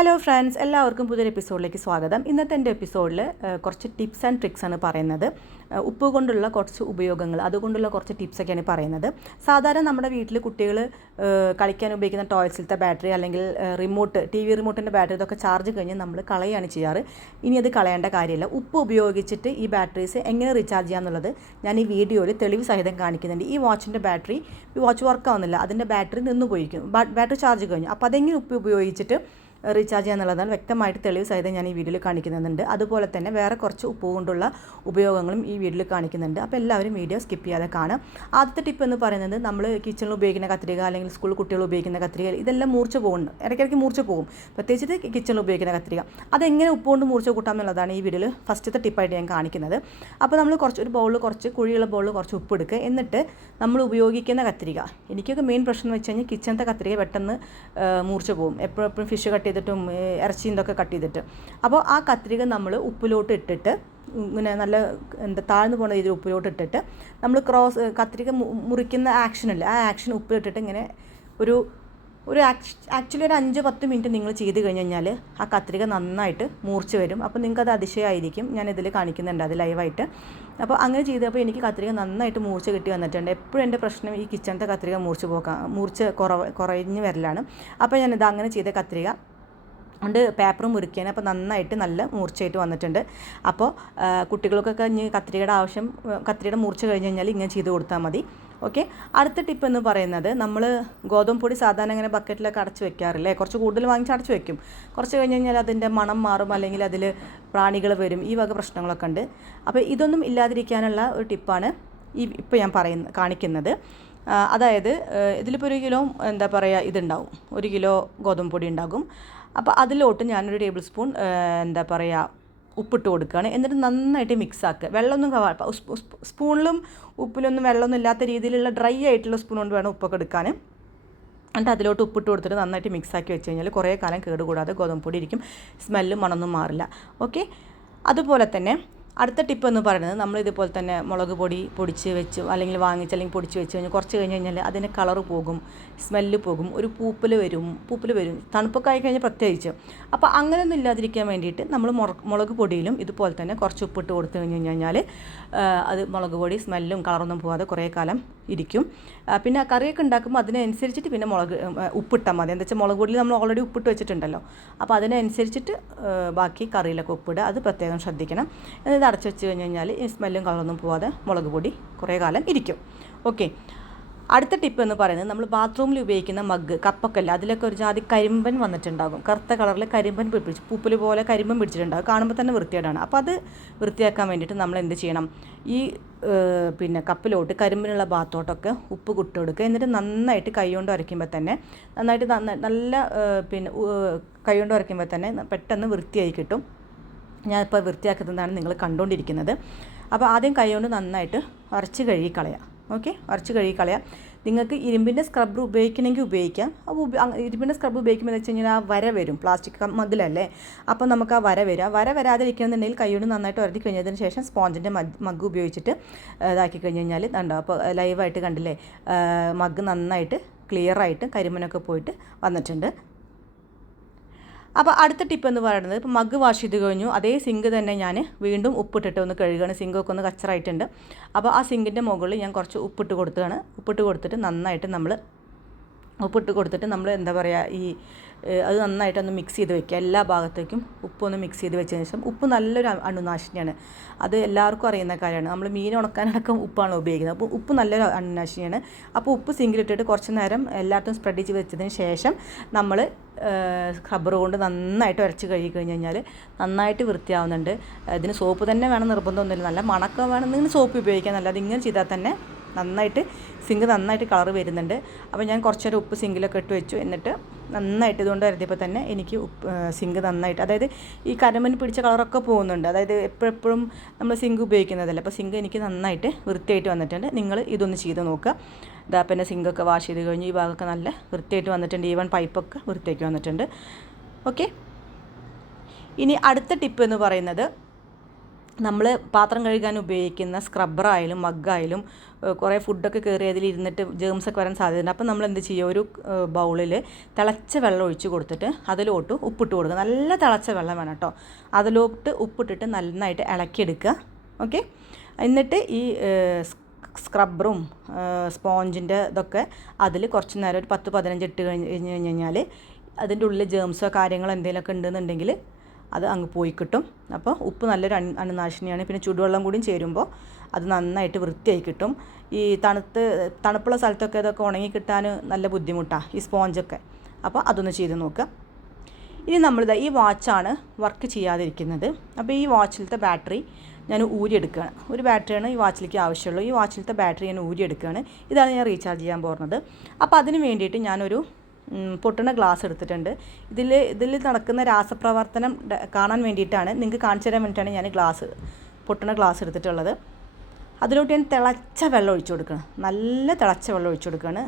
Hello friends, എല്ലാവർക്കും പുതിയൊരു എപ്പിസോഡിലേക്ക് സ്വാഗതം. ഇന്നത്തെ എൻ്റെ എപ്പിസോഡിൽ കുറച്ച് ടിപ്സ് ആൻഡ് ട്രിക്സ് ആണ് പറയുന്നത്. ഉപ്പ് കൊണ്ടുള്ള കുറച്ച് ഉപയോഗങ്ങൾ, അതുകൊണ്ടുള്ള കുറച്ച് ടിപ്സൊക്കെയാണ് പറയുന്നത്. സാധാരണ നമ്മുടെ വീട്ടിൽ കുട്ടികൾ കളിക്കാൻ ഉപയോഗിക്കുന്ന ടോയ്സിലത്തെ ബാറ്ററി അല്ലെങ്കിൽ ടി വി റിമോട്ടിൻ്റെ ബാറ്ററി ഇതൊക്കെ ചാർജ് കഴിഞ്ഞ് നമ്മൾ കളയാണ് ചെയ്യാറ്. ഇനി അത് കളയേണ്ട കാര്യമില്ല. ഉപ്പ് ഉപയോഗിച്ചിട്ട് ഈ ബാറ്ററീസ് എങ്ങനെ റീചാർജ് ചെയ്യാമെന്നുള്ളത് ഞാൻ ഈ വീഡിയോയിൽ തെളിവ് സഹിതം കാണിക്കുന്നുണ്ട്. ഈ വാച്ചിൻ്റെ ബാറ്ററി വാച്ച് വർക്ക് ആവുന്നില്ല, അതിൻ്റെ ബാറ്ററി നിന്ന് പോയിരിക്കും, ബാറ്ററി ചാർജ് കഴിഞ്ഞു. അപ്പോൾ അതെങ്ങനെ ഉപ്പ് ഉപയോഗിച്ചിട്ട് റീചാർജ് ചെയ്യാന്നുള്ളതാണ് വ്യക്തമായിട്ട് തെളിവ് സഹിതം ഞാൻ ഈ വീഡിയോയിൽ കാണിക്കുന്നുണ്ട്. അതുപോലെ തന്നെ വേറെ കുറച്ച് ഉപ്പ് കൊണ്ടുള്ള ഉപയോഗങ്ങളും ഈ വീഡിയോയിൽ കാണിക്കുന്നുണ്ട്. അപ്പോൾ എല്ലാവരും വീഡിയോ സ്കിപ്പ് ചെയ്യാതെ കാണാം. ആദ്യത്തെ ടിപ്പ് എന്ന് പറയുന്നത്, നമ്മൾ കിച്ചണിൽ ഉപയോഗിക്കുന്ന കത്രിക അല്ലെങ്കിൽ സ്കൂൾ കുട്ടികൾ ഉപയോഗിക്കുന്ന കത്രിക ഇതെല്ലാം മൂർച്ച പോകുന്നുണ്ട്, ഇടയ്ക്കിടയ്ക്ക് മൂർച്ച പോകും, പ്രത്യേകിച്ച് കിച്ചണിൽ ഉപയോഗിക്കുന്ന കത്രിക. അതെങ്ങനെ ഉപ്പ് കൊണ്ട് മൂർച്ച കൂട്ടാം എന്നുള്ളതാണ് ഈ വീഡിയോയിൽ ഫസ്റ്റത്തെ ടിപ്പായിട്ട് ഞാൻ കാണിക്കുന്നത്. അപ്പോൾ നമ്മൾ ഒരു ബൗളിൽ കുഴിയുള്ള ബൗളിൽ കുറച്ച് ഉപ്പ് എടുക്കുക. എന്നിട്ട് നമ്മൾ ഉപയോഗിക്കുന്ന കത്രിക, എനിക്കൊക്കെ മെയിൻ പ്രശ്നം എന്ന് വെച്ച് കഴിഞ്ഞാൽ കിച്ചണത്തെ കത്രിക പെട്ടെന്ന് മൂർച്ച പോകും, എപ്പോഴും ഫിഷ് കട്ട് ചെയ്തിട്ടും ഇറച്ചിയും ഇതൊക്കെ കട്ട് ചെയ്തിട്ട്. അപ്പോൾ ആ കത്രിക നമ്മൾ ഉപ്പിലോട്ട് ഇട്ടിട്ട് ഇങ്ങനെ നല്ല താഴ്ന്നു പോകുന്ന രീതിയിൽ ഉപ്പിലോട്ട് ഇട്ടിട്ട് നമ്മൾ കത്രിക മുറിക്കുന്ന ആക്ഷനല്ലേ, ആ ആക്ഷൻ ഉപ്പിലിട്ടിട്ട് ഇങ്ങനെ ആക്ച്വലി ഒരു 5-10 മിനിറ്റ് നിങ്ങൾ ചെയ്ത് കഴിഞ്ഞ് കഴിഞ്ഞാൽ ആ കത്രിക നന്നായിട്ട് മൂർച്ച വരും. അപ്പോൾ നിങ്ങൾക്കത് അതിശയമായിരിക്കും. ഞാനിതിൽ കാണിക്കുന്നുണ്ട് അത് ലൈവായിട്ട്. അപ്പോൾ അങ്ങനെ ചെയ്തപ്പോൾ എനിക്ക് കത്രിക നന്നായിട്ട് മൂർച്ച കിട്ടി വന്നിട്ടുണ്ട്. എപ്പോഴും എൻ്റെ പ്രശ്നം ഈ കിച്ചണത്തെ കത്രിക മൂർച്ച കുറഞ്ഞ് വരലാണ്. അപ്പോൾ ഞാനിത് അങ്ങനെ ചെയ്ത കത്രിക കൊണ്ട് പേപ്പറും മുറിക്കാൻ അപ്പോൾ നന്നായിട്ട് നല്ല മൂർച്ചയായിട്ട് വന്നിട്ടുണ്ട്. അപ്പോൾ കുട്ടികൾക്കൊക്കെ ഇനി കത്രികയുടെ മൂർച്ച കഴിഞ്ഞ് കഴിഞ്ഞാൽ ഇങ്ങനെ ചെയ്ത് കൊടുത്താൽ മതി. ഓക്കെ. അടുത്ത ടിപ്പ് എന്ന് പറയുന്നത്, നമ്മൾ ഗോതമ്പ് പൊടി സാധാരണ ഇങ്ങനെ ബക്കറ്റിലൊക്കെ അടച്ച് വെക്കാറില്ലേ, കുറച്ച് കൂടുതൽ വാങ്ങിച്ച് അടച്ച് വെക്കും. കുറച്ച് കഴിഞ്ഞ് കഴിഞ്ഞാൽ അതിൻ്റെ മണം മാറും, അല്ലെങ്കിൽ അതിൽ പ്രാണികൾ വരും, ഈ വക പ്രശ്നങ്ങളൊക്കെ ഉണ്ട്. അപ്പോൾ ഇതൊന്നും ഇല്ലാതിരിക്കാനുള്ള ഒരു ടിപ്പാണ് ഇപ്പോൾ ഞാൻ കാണിക്കുന്നത്. അതായത് ഇതിലിപ്പോൾ 1 കിലോ ഇതുണ്ടാവും, 1 കിലോ ഗോതമ്പ് പൊടി ഉണ്ടാകും. അപ്പോൾ അതിലോട്ട് ഞാനൊരു ടേബിൾ സ്പൂൺ ഉപ്പിട്ട് കൊടുക്കുകയാണ്. എന്നിട്ട് നന്നായിട്ട് മിക്സ് ആക്കുക. വെള്ളമൊന്നും സ്പൂണിലും ഉപ്പിലൊന്നും വെള്ളമൊന്നും ഇല്ലാത്ത രീതിയിലുള്ള ഡ്രൈ ആയിട്ടുള്ള സ്പൂൺ കൊണ്ട് വേണം ഉപ്പൊക്കെ എടുക്കാൻ. എന്നിട്ട് അതിലോട്ട് ഉപ്പിട്ട് കൊടുത്തിട്ട് നന്നായിട്ട് മിക്സ് ആക്കി വെച്ച് കഴിഞ്ഞാൽ കുറേ കാലം കേടുകൂടാതെ ഗോതമ്പ് പൊടി ഇരിക്കും, സ്മെല്ലും മണമൊന്നും മാറില്ല. ഓക്കെ. അതുപോലെ തന്നെ അടുത്ത ടിപ്പ് എന്ന് പറയുന്നത്, നമ്മൾ ഇതുപോലെ തന്നെ മുളക് പൊടി പൊടിച്ച് വെച്ച് അല്ലെങ്കിൽ പൊടിച്ച് വെച്ച് കഴിഞ്ഞാൽ കുറച്ച് കഴിഞ്ഞ് കഴിഞ്ഞാൽ അതിന് കളറ് പോകും, സ്മെല്ല് പോകും, ഒരു പൂപ്പൽ വരും. തണുപ്പൊക്കെ ആയി കഴിഞ്ഞാൽ പ്രത്യേകിച്ച്. അപ്പോൾ അങ്ങനെയൊന്നും ഇല്ലാതിരിക്കാൻ വേണ്ടിയിട്ട് നമ്മൾ മുളക് പൊടിയിലും ഇതുപോലെ തന്നെ കുറച്ച് ഉപ്പിട്ട് കൊടുത്തു കഴിഞ്ഞ് കഴിഞ്ഞാൽ അത് മുളക് പൊടി സ്മെല്ലും കളറൊന്നും പോകാതെ കുറേ കാലം ഇരിക്കും. പിന്നെ കറിയൊക്കെ ഉണ്ടാക്കുമ്പോൾ അതിനനുസരിച്ചിട്ട് പിന്നെ ഉപ്പിട്ടാൽ മതി. എന്താ വെച്ചാൽ മുളക് പൊടിയിൽ നമ്മൾ ഓൾറെഡി ഉപ്പിട്ട് വെച്ചിട്ടുണ്ടല്ലോ, അപ്പോൾ അതിനനുസരിച്ചിട്ട് ബാക്കി കറിയിലൊക്കെ ഉപ്പിടുക, അത് പ്രത്യേകം ശ്രദ്ധിക്കണം. ഇത് അടച്ചു വെച്ച് കഴിഞ്ഞ് കഴിഞ്ഞാൽ ഈ സ്മെല്ലും കളറൊന്നും പോവാതെ മുളക് പൊടി കുറേ കാലം ഇരിക്കും. ഓക്കെ. അടുത്ത ടിപ്പ് എന്ന് പറയുന്നത്, നമ്മൾ ബാത്റൂമിൽ ഉപയോഗിക്കുന്ന മഗ്, കപ്പൊക്കല്ല, അതിലൊക്കെ ഒരു ജാതി കരിമ്പൻ വന്നിട്ടുണ്ടാകും, കറുത്ത കളറിൽ കരിമ്പൻ പൂപ്പൽ പോലെ കരിമ്പൻ പിടിച്ചിട്ടുണ്ടാകും, കാണുമ്പോൾ തന്നെ വൃത്തികേടാണ്. അപ്പോൾ അത് വൃത്തിയാക്കാൻ വേണ്ടിയിട്ട് നമ്മൾ എന്ത് ചെയ്യണം, ഈ കപ്പിലോട്ട് കരിമ്പിനുള്ള ഭാഗത്തോട്ടൊക്കെ ഉപ്പ് കുട്ടി കൊടുക്കുക. എന്നിട്ട് നന്നായിട്ട് കൈകൊണ്ട് ഉരയ്ക്കുമ്പോൾ തന്നെ നല്ല കൈകൊണ്ട് ഉരയ്ക്കുമ്പോൾ തന്നെ പെട്ടെന്ന് വൃത്തിയായി കിട്ടും. ഞാനിപ്പോൾ വൃത്തിയാക്കുന്നതാണ് നിങ്ങൾ കണ്ടുകൊണ്ടിരിക്കുന്നത്. അപ്പോൾ ആദ്യം കൈകൊണ്ട് നന്നായിട്ട് ഉരച്ച് കഴുകിക്കളയാം. ഓക്കെ. ഉരച്ച് കഴുകിക്കളയാം. നിങ്ങൾക്ക് ഇരുമ്പിൻ്റെ സ്ക്രബ്ബർ ഉപയോഗിക്കണമെങ്കിൽ ഉപയോഗിക്കാം. അപ്പോൾ ഇരുമ്പിൻ്റെ സ്ക്രബ്ബർ ഉപയോഗിക്കുമ്പോൾ എന്ന് വെച്ച് കഴിഞ്ഞാൽ ആ വര വരും, പ്ലാസ്റ്റിക് മതിലല്ലേ, അപ്പോൾ നമുക്ക് ആ വര വരും. ആ വര വരാതിരിക്കണമെന്നുണ്ടെങ്കിൽ കൈകൊണ്ട് നന്നായിട്ട് ഉരത്തി കഴിഞ്ഞതിന് ശേഷം സ്പോഞ്ചിൻ്റെ മഗ് ഉപയോഗിച്ചിട്ട് ഇതാക്കി കഴിഞ്ഞ് കഴിഞ്ഞാൽ കണ്ടോ, അപ്പോൾ ലൈവായിട്ട് കണ്ടില്ലേ, മഗ് നന്നായിട്ട് ക്ലിയറായിട്ട് കരിമനൊക്കെ പോയിട്ട് വന്നിട്ടുണ്ട്. അപ്പോൾ അടുത്ത ടിപ്പ് എന്ന് പറയുന്നത്, ഇപ്പോൾ മഗ് വാഷ് ചെയ്ത് കഴിഞ്ഞു, അതേ സിങ്ക് തന്നെ ഞാൻ വീണ്ടും ഉപ്പിട്ടിട്ട് ഒന്ന് കഴുകുകയാണ്. സിങ്കൊക്കെ ഒന്ന് കച്ചറായിട്ടുണ്ട്. അപ്പോൾ ആ സിങ്കിൻ്റെ മുകളിൽ ഞാൻ കുറച്ച് ഉപ്പിട്ട് കൊടുത്തിട്ട് നന്നായിട്ട് നമ്മൾ അത് നന്നായിട്ടൊന്ന് മിക്സ് ചെയ്ത് വെക്കുക. എല്ലാ ഭാഗത്തേക്കും ഉപ്പൊന്ന് മിക്സ് ചെയ്ത് വെച്ചതിന് ശേഷം, ഉപ്പ് നല്ലൊരു അണുനാശിനിയാണ്, അത് എല്ലാവർക്കും അറിയുന്ന കാര്യമാണ്. നമ്മൾ മീൻ ഉണക്കാനടക്കം ഉപ്പാണ് ഉപയോഗിക്കുന്നത്. അപ്പോൾ ഉപ്പ് നല്ലൊരു അണുനാശിനിയാണ്. അപ്പോൾ ഉപ്പ് സിങ്കിലിട്ടിട്ട് കുറച്ച് നേരം എല്ലായിടത്തും സ്പ്രെഡ് ചെയ്ത് വെച്ചതിന് ശേഷം നമ്മൾ സ്ക്രബ്ബർ കൊണ്ട് നന്നായിട്ട് ഉരച്ച് കഴുകി കഴിഞ്ഞ് കഴിഞ്ഞാൽ നന്നായിട്ട് വൃത്തിയാവുന്നുണ്ട്. ഇതിന് സോപ്പ് തന്നെ വേണം നിർബന്ധമൊന്നുമില്ല, നല്ല മണക്കം വേണം, നിങ്ങൾ സോപ്പ് ഉപയോഗിക്കാൻ, നല്ലത് ഇങ്ങനെ ചെയ്താൽ തന്നെ നന്നായിട്ട് സിങ്ക് നന്നായിട്ട് കളർ വരുന്നുണ്ട്. അപ്പോൾ ഞാൻ കുറച്ച് നേരം ഉപ്പ് സിങ്കിലൊക്കെ ഇട്ട് വെച്ചു. എന്നിട്ട് നന്നായിട്ട് ഇതുകൊണ്ട് വരുത്തിയപ്പോൾ തന്നെ എനിക്ക് സിങ്ക് നന്നായിട്ട്, അതായത് ഈ കരിമൻ പിടിച്ച കളറൊക്കെ പോകുന്നുണ്ട്. അതായത് എപ്പോഴും നമ്മൾ സിങ്ക് ഉപയോഗിക്കുന്നതല്ല. അപ്പോൾ സിങ്ക് എനിക്ക് നന്നായിട്ട് വൃത്തിയായിട്ട് വന്നിട്ടുണ്ട്. നിങ്ങൾ ഇതൊന്ന് ചെയ്ത് നോക്കുക. ഇതാ പിന്നെ സിങ്കൊക്കെ വാഷ് ചെയ്ത് കഴിഞ്ഞ് ഈ ഭാഗമൊക്കെ നല്ല വൃത്തിയായിട്ട് വന്നിട്ടുണ്ട്. ഈവൻ പൈപ്പൊക്കെ വൃത്തിയാക്കി വന്നിട്ടുണ്ട്. ഓക്കെ. ഇനി അടുത്ത ടിപ്പ് എന്ന് പറയുന്നത്, നമ്മൾ പാത്രം കഴുകാൻ ഉപയോഗിക്കുന്ന സ്ക്രബ്ബറായാലും മഗ്ഗായാലും കുറേ ഫുഡൊക്കെ കയറി അതിലിരുന്നിട്ട് ജേംസൊക്കെ വരാൻ സാധ്യതയുണ്ട്. അപ്പം നമ്മൾ എന്ത് ചെയ്യുക, ഒരു ബൗളിൽ തിളച്ച വെള്ളം ഒഴിച്ച് കൊടുത്തിട്ട് അതിലോട്ട് ഉപ്പിട്ട് കൊടുക്കുക. നല്ല തിളച്ച വെള്ളം വേണം കേട്ടോ. അതിലോട്ട് ഉപ്പിട്ടിട്ട് നന്നായിട്ട് ഇളക്കിയെടുക്കുക. ഓക്കെ. എന്നിട്ട് ഈ സ്ക്രബ്ബറും സ്പോഞ്ചിൻ്റെ ഇതൊക്കെ അതിൽ കുറച്ച് നേരം ഒരു 10-15 ഇട്ട് കഴിഞ്ഞാൽ അതിൻ്റെ ഉള്ളിൽ ജേംസോ കാര്യങ്ങളോ എന്തെങ്കിലുമൊക്കെ ഉണ്ടെന്നുണ്ടെങ്കിൽ അത് അങ്ങ് പോയി കിട്ടും. അപ്പോൾ ഉപ്പ് നല്ലൊരു അണുനാശിനിയാണ്. പിന്നെ ചൂടുവെള്ളം കൂടിയും ചേരുമ്പോൾ അത് നന്നായിട്ട് വൃത്തിയായി കിട്ടും. ഈ തണുപ്പുള്ള സ്ഥലത്തൊക്കെ ഇതൊക്കെ ഉണങ്ങി കിട്ടാൻ നല്ല ബുദ്ധിമുട്ടാണ് ഈ സ്പോഞ്ചൊക്കെ. അപ്പോൾ അതൊന്ന് ചെയ്ത് നോക്കുക. ഇനി നമ്മളിതാ ഈ വാച്ചാണ് വർക്ക് ചെയ്യാതിരിക്കുന്നത്. അപ്പോൾ ഈ വാച്ചിലത്തെ ബാറ്ററി ഞാൻ ഊരിയെടുക്കുകയാണ്. ഒരു ബാറ്ററിയാണ് ഈ വാച്ചിലേക്ക് ആവശ്യമുള്ളൂ. ഈ വാച്ചിലത്തെ ബാറ്ററി ഞാൻ ഊരിയെടുക്കുകയാണ്. ഇതാണ് ഞാൻ റീചാർജ് ചെയ്യാൻ പോകുന്നത്. അപ്പോൾ അതിന് വേണ്ടിയിട്ട് ഞാനൊരു പൊട്ടുന്ന ഗ്ലാസ് എടുത്തിട്ടുണ്ട്. ഇതിൽ നടക്കുന്ന രാസപ്രവർത്തനം കാണാൻ വേണ്ടിയിട്ടാണ്, നിങ്ങൾക്ക് കാണിച്ചു തരാൻ വേണ്ടിയിട്ടാണ് ഞാൻ പൊട്ടുന്ന ഗ്ലാസ് എടുത്തിട്ടുള്ളത്. അതിലോട്ട് ഞാൻ തിളച്ച വെള്ളം ഒഴിച്ചു കൊടുക്കണം. നല്ല തിളച്ച വെള്ളം ഒഴിച്ചു കൊടുക്കുകയാണ്.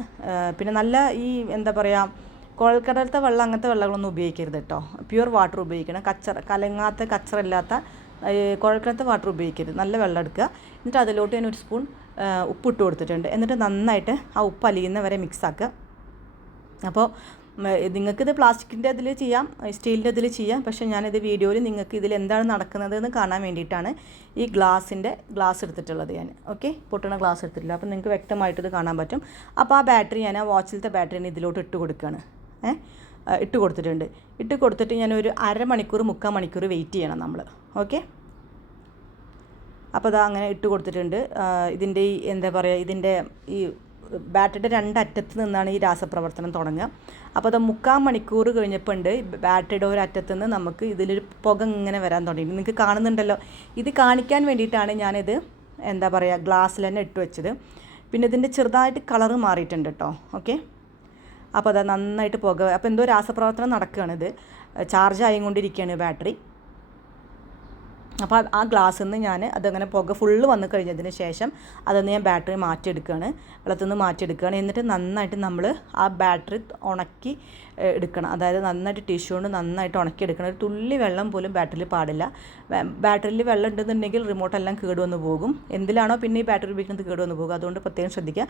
പിന്നെ നല്ല ഈ എന്താ പറയുക, കുഴൽക്കടലത്തെ വെള്ളം അങ്ങനത്തെ വെള്ളങ്ങളൊന്നും ഉപയോഗിക്കരുത് കേട്ടോ. പ്യുവർ വാട്ടർ ഉപയോഗിക്കണം. കലങ്ങാത്ത കച്ചറില്ലാത്ത കുഴൽക്കടലത്തെ വാട്ടർ ഉപയോഗിക്കരുത്. നല്ല വെള്ളം എടുക്കുക. എന്നിട്ട് അതിലോട്ട് ഞാൻ ഒരു സ്പൂൺ ഉപ്പിട്ട് കൊടുത്തിട്ടുണ്ട്. എന്നിട്ട് നന്നായിട്ട് ആ ഉപ്പ് അലിയുന്ന വരെ മിക്സാക്കുക. അപ്പോൾ നിങ്ങൾക്കിത് പ്ലാസ്റ്റിക്കിൻ്റെ അതിൽ ചെയ്യാം, സ്റ്റീലിൻ്റെ അതിൽ ചെയ്യാം. പക്ഷേ ഞാനിത് വീഡിയോയിൽ നിങ്ങൾക്ക് ഇതിൽ എന്താണ് നടക്കുന്നതെന്ന് കാണാൻ വേണ്ടിയിട്ടാണ് ഈ ഗ്ലാസ് എടുത്തിട്ടുള്ളത് ഞാൻ. ഓക്കെ, പൊട്ടുന്ന ഗ്ലാസ് എടുത്തിട്ടില്ല. അപ്പോൾ നിങ്ങൾക്ക് വ്യക്തമായിട്ട് ഇത് കാണാൻ പറ്റും. അപ്പോൾ ആ ബാറ്ററി ഞാൻ ആ വാച്ചിലത്തെ ബാറ്ററി ഇതിലോട്ട് ഇട്ട് കൊടുക്കുകയാണ്. ഇട്ട് കൊടുത്തിട്ടുണ്ട്. ഇട്ട് കൊടുത്തിട്ട് ഞാനൊരു 1/2 മണിക്കൂർ 3/4 മണിക്കൂർ വെയിറ്റ് ചെയ്യണം നമ്മൾ. ഓക്കെ. അപ്പോൾ അതാ അങ്ങനെ ഇട്ട് കൊടുത്തിട്ടുണ്ട്. ഇതിൻ്റെ ഈ എന്താ പറയുക, ഇതിൻ്റെ ഈ ബാറ്ററിയുടെ 2 അറ്റത്ത് നിന്നാണ് ഈ രാസപ്രവർത്തനം തുടങ്ങുക. അപ്പോൾ അത് 3/4 മണിക്കൂർ കഴിഞ്ഞപ്പോൾ ഉണ്ട് ബാറ്ററിയുടെ ഒരു അറ്റത്ത് നിന്ന് നമുക്ക് ഇതിലൊരു പുക ഇങ്ങനെ വരാൻ തുടങ്ങി. നിങ്ങൾക്ക് കാണുന്നുണ്ടല്ലോ. ഇത് കാണിക്കാൻ വേണ്ടിയിട്ടാണ് ഞാനിത് എന്താ പറയുക ഗ്ലാസ്സിൽ തന്നെ ഇട്ട് വെച്ചത്. പിന്നെ ഇതിൻ്റെ ചെറുതായിട്ട് കളറ് മാറിയിട്ടുണ്ട് കേട്ടോ. ഓക്കെ. അപ്പോൾ അത് നന്നായിട്ട് പുക, അപ്പോൾ എന്തോ രാസപ്രവർത്തനം നടക്കുകയാണ്. ഇത് ചാർജ് ആയിക്കൊണ്ടിരിക്കുകയാണ് ബാറ്ററി. അപ്പോൾ ആ ഗ്ലാസ്സിൽ നിന്ന് ഞാൻ അതങ്ങനെ പുക ഫുള്ള് വന്നു കഴിഞ്ഞതിന് ശേഷം അതൊന്ന് ഞാൻ ബാറ്ററി മാറ്റിയെടുക്കുകയാണ്, വെള്ളത്തിൽ നിന്ന് മാറ്റിയെടുക്കുകയാണ്. എന്നിട്ട് നന്നായിട്ട് നമ്മൾ ആ ബാറ്ററി ഉണക്കി എടുക്കണം. അതായത് നന്നായിട്ട് ടിഷ്യൂ കൊണ്ട് നന്നായിട്ട് ഉണക്കിയെടുക്കണം. ഒരു തുള്ളി വെള്ളം പോലും ബാറ്ററിയിൽ പാടില്ല. ബാറ്ററിയിൽ വെള്ളം ഉണ്ടെന്നുണ്ടെങ്കിൽ റിമോട്ടെല്ലാം കേടുവന്ന് പോകും. എന്തിലാണോ പിന്നെ ഈ ബാറ്ററി ഉപയോഗിക്കുന്നത് കേടുവന്ന് പോകും. അതുകൊണ്ട് പ്രത്യേകം ശ്രദ്ധിക്കുക.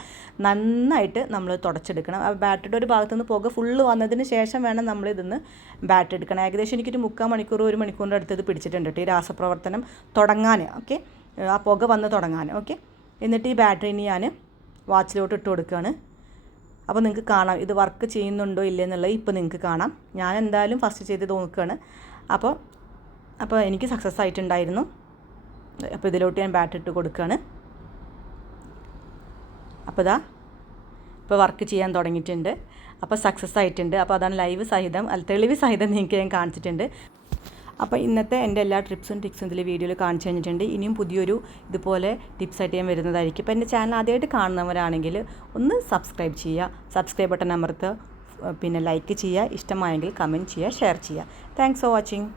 നന്നായിട്ട് നമ്മൾ തുടച്ചെടുക്കണം. ആ ബാറ്ററിയുടെ ഒരു ഭാഗത്തു നിന്ന് പുക ഫുള്ള് വന്നതിന് ശേഷം വേണം നമ്മൾ ഇതിന്ന് ബാറ്ററി എടുക്കണം. ഏകദേശം എനിക്കൊരു 3/4 മണിക്കൂർ 1 മണിക്കൂറിൻ്റെ അടുത്ത് ഇത് പിടിച്ചിട്ടുണ്ട് കേട്ടോ, ഈ രാസപ്രവർത്തനം തുടങ്ങാൻ. ഓക്കെ, ആ പുക വന്ന് തുടങ്ങാൻ. ഓക്കെ. എന്നിട്ട് ഈ ബാറ്ററിന് ഞാൻ വാച്ചിലോട്ട് ഇട്ട് കൊടുക്കുകയാണ്. അപ്പോൾ നിങ്ങൾക്ക് കാണാം ഇത് വർക്ക് ചെയ്യുന്നുണ്ടോ ഇല്ലേ എന്നുള്ളത് ഇപ്പോൾ നിങ്ങൾക്ക് കാണാം. ഞാൻ എന്തായാലും ഫസ്റ്റ് ചെയ്ത് നോക്കുകയാണ്. അപ്പോൾ എനിക്ക് സക്സസ് ആയിട്ടുണ്ടായിരുന്നു. അപ്പോൾ ഇതിലോട്ട് ഞാൻ ബാറ്ററി ഇട്ട് കൊടുക്കുകയാണ്. അപ്പോൾ ഇപ്പോൾ വർക്ക് ചെയ്യാൻ തുടങ്ങിയിട്ടുണ്ട്. അപ്പോൾ സക്സസ് ആയിട്ടുണ്ട്. അപ്പോൾ അതാണ് ലൈവ് സഹിതം തെളിവ് സഹിതം നിങ്ങൾക്ക് ഞാൻ കാണിച്ചിട്ടുണ്ട്. അപ്പോൾ ഇന്നത്തെ എൻ്റെ എല്ലാ ടിപ്സും ട്രിക്സും ഇതിൽ വീഡിയോയിൽ കാണിച്ചു കഴിഞ്ഞിട്ടുണ്ട്. ഇനിയും പുതിയൊരു ഇതുപോലെ ടിപ്സായിട്ട് ഞാൻ വരുന്നതായിരിക്കും. അപ്പോൾ എൻ്റെ ചാനൽ ആദ്യമായിട്ട് കാണുന്നവരാണെങ്കിൽ ഒന്ന് സബ്സ്ക്രൈബ് ചെയ്യുക, സബ്സ്ക്രൈബ് ബട്ടൺ അമർത്തുക, പിന്നെ ലൈക്ക് ചെയ്യുക, ഇഷ്ടമായെങ്കിൽ കമൻറ്റ് ചെയ്യുക, ഷെയർ ചെയ്യുക. Thanks for watching.